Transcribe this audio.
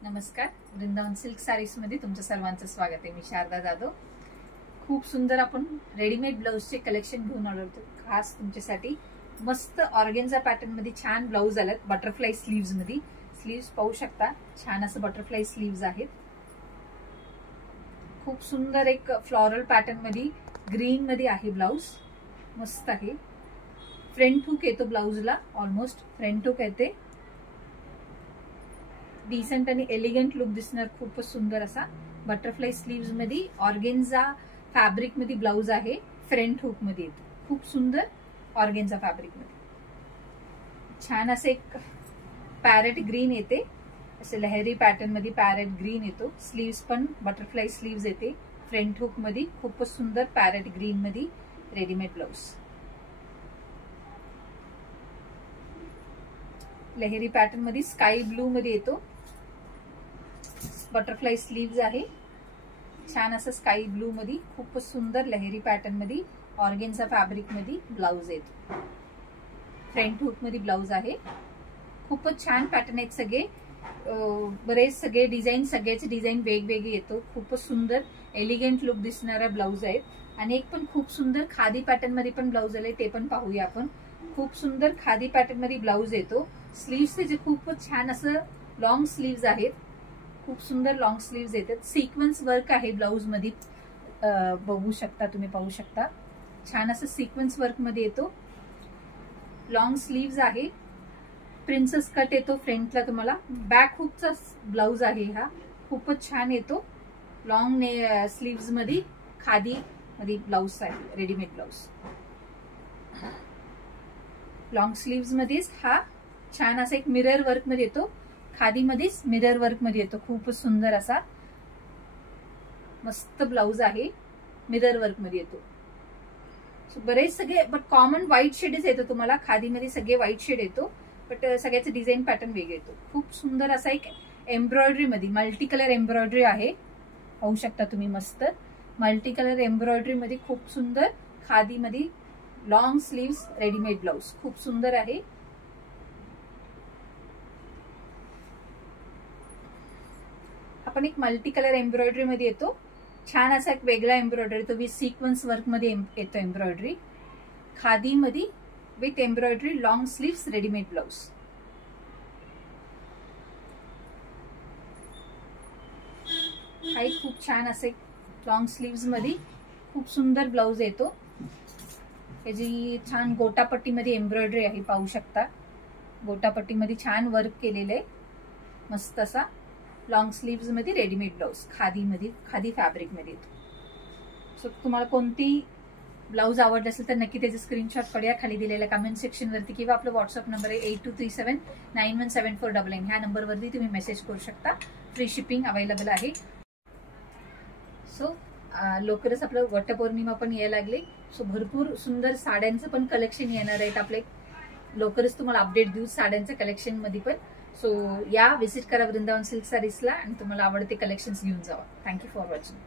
नमस्कार, Vrindavan silk sarees मध्ये तुमचं सर्वांचं स्वागत आहे। मी शारदा जाधव। खूप सुंदर आपण रेडीमेड ब्लाउजचे कलेक्शन घेऊन आलो होतो खास तुमच्यासाठी। मस्त ऑर्गेन्झा पॅटर्न मध्ये छान ब्लाउज आलेत, बटरफ्लाय स्लीव्स मध्ये। स्लीव्स पाहू शकता, छान असं बटरफ्लाय स्लीव्स आहेत। खूप सुंदर एक फ्लोरल पॅटर्न मध्ये ग्रीन मध्ये आहे ब्लाउज, मस्त आहे। फ्रंट हुक येतो ब्लाउजला, ऑलमोस्ट फ्रंट हुक येते। डिसेंट आणि एलिगंट लुक दिसणार, खूपच सुंदर असा बटरफ्लाय स्लीव्स मध्ये ऑर्गेन्झा फॅब्रिक मध्ये ब्लाउज आहे। फ्रंट हुक मध्ये येतो, खूप सुंदर ऑर्गेन्झा फॅब्रिक मध्ये। छान असे एक पॅरेट ग्रीन येते, असे लहरी पॅटर्न मध्ये पॅरेट ग्रीन येतो। स्लीव्स पण बटरफ्लाय स्लीव्स येते फ्रंट हुक मध्ये, खूपच सुंदर पॅरेट ग्रीन मध्ये रेडीमेड ब्लाउज। लहरी पॅटर्न मध्ये स्काय ब्लू मध्ये येतो, बटरफ्लाय स्लीव्स आहे। छान असं स्काय ब्लू मध्ये खूपच सुंदर लहरी पॅटर्न मध्ये ऑर्गेन्झा फॅब्रिक मध्ये ब्लाउज येतो। फ्रंट हुक मध्ये ब्लाउज आहे। खूपच छान पॅटर्न आहेत सगळे, बरेच सगळे डिझाईन, सगळ्याचे डिझाईन वेगवेगळे येतो। खूपच सुंदर एलिगंट लुक दिसणारा ब्लाउज आहेत। आणि एक पण खूप सुंदर खादी पॅटर्न मध्ये पण ब्लाउज आले, ते पण पाहूया आपण। खूप सुंदर खादी पॅटर्न मध्ये ब्लाउज येतो। स्लीव्स त्याचे खूपच छान असं लॉंग स्लीव्स आहेत, खूप सुंदर लॉंग स्लीव्स येतात। सिक्वेन्स वर्क आहे ब्लाउज मध्ये, बघू शकता तुम्ही, पाहू शकता छान असं सिक्वेन्स वर्क मध्ये येतो। लॉंग स्लीव्स आहे, प्रिन्सेस कट येतो फ्रंटला तुम्हाला। बॅक हुकचा ब्लाउज आहे हा, खूपच छान येतो। लॉंग स्लीव्स मध्ये खादी मध्ये ब्लाउज आहे, रेडीमेड ब्लाउज। लॉंग स्लीव्स मध्येच हा छान असा एक मिरर वर्क मध्ये येतो, खादी मध्येच मिरर वर्क मध्ये येतो। खूपच सुंदर असा मस्त ब्लाउज आहे, मिरर वर्क मध्ये येतो। बरेच सगळे बट कॉमन व्हाईट शेडच येतो तुम्हाला, खादी मध्ये सगळे व्हाईट शेड येतो, बट सगळ्याचं डिझाईन पॅटर्न वेगळे येतो। खूप सुंदर असा एक एम्ब्रॉयडरी मध्ये मल्टी कलर एम्ब्रॉयडरी आहे, पाहू शकता तुम्ही। मस्त मल्टी कलर एम्ब्रॉयडरी मध्ये खूप सुंदर खादी मध्ये लॉंग स्लीव्स रेडीमेड ब्लाउज, खूप सुंदर आहे। आपण एक मल्टी कलर एम्ब्रॉयडरी मध्ये येतो, छान असा एक वेगळा एम्ब्रॉयडरी येतो विथ सिक्वेन्स वर्क मध्ये येतो एम्ब्रॉयडरी, खादी मध्ये with embroidery long sleeves readymade blouse. हा एक खूप छान असे लॉंग स्लीव्स मध्ये खूप सुंदर ब्लाउज येतो। त्याची छान गोटापट्टी मध्ये एम्ब्रॉयडरी आहे, पाहू शकता। गोटापट्टी मध्ये छान वर्क केलेलं आहे, मस्त असा लॉंग स्लीव्स मध्ये रेडीमेड ब्लाउज खादी मध्ये, खादी फॅब्रिक मध्ये येतो। सो तुम्हाला कोणती ब्लाउज आवडले असेल तर नक्की त्याचे स्क्रीनशॉट काढूया खाली दिलेल्या कमेंट सेक्शन वरती, किंवा आपला व्हॉट्सअप नंबर आहे 8237917499, ह्या नंबरवरती तुम्ही मेसेज करू शकता। फ्री शिपिंग अवेलेबल आहे। सो लवकरच आपलं वटपौर्णिमा पण यायला लागले, सो भरपूर सुंदर साड्यांचं पण कलेक्शन येणार आहेत आपले। लवकरच तुम्हाला अपडेट देऊ साड्यांच्या कलेक्शन मध्ये पण। सो या विजिट करा वृंदावन सिल्क सारीजला आणि तुम्हाला आवडते कलेक्शन्स घेऊन जावा। Thank you for watching.